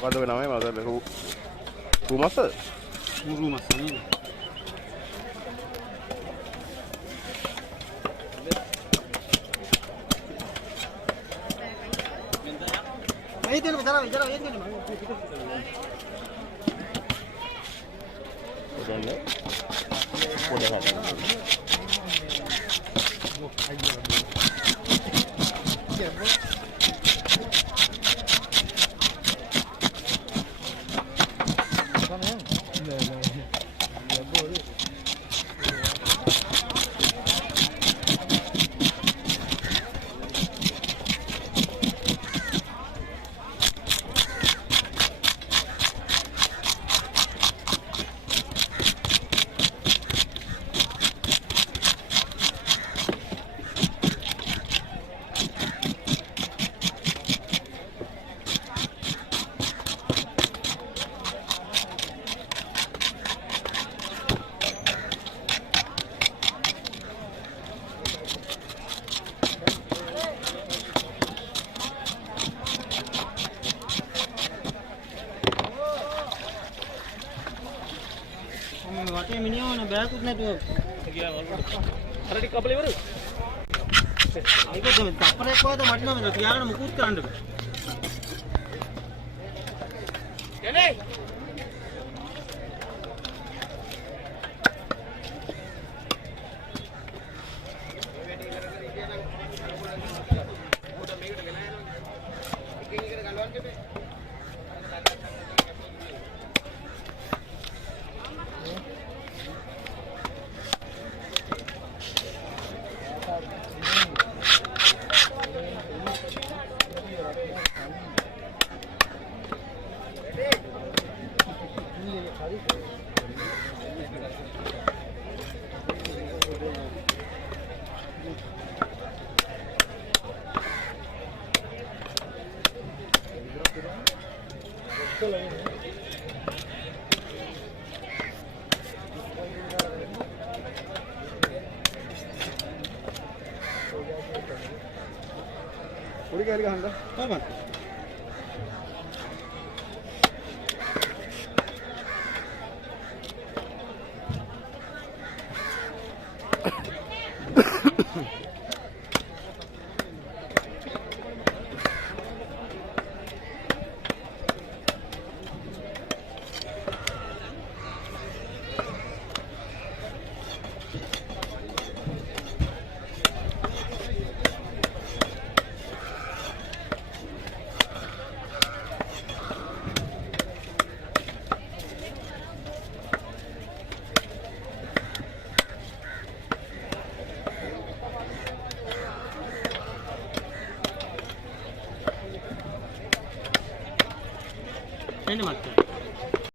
මොකද වෙ නමේ මතද රුමස්ස රුමස්ස නේද මේ දෙන්න බතර විතර ඒ දෙන්න මම දෙන්න පොඩ හදන්න වටේ මිනිහවන බෑකුත් නැතුව ගියා වලට අර ටික කපල ඉවරද ඒකද තප්පරයක් වගේ වටිනවා මම තියාගෙන මුකුත් කරන්න බෑ යන්නේ උඩ කැලි ගහන්න තමයි එන්න මත්තේ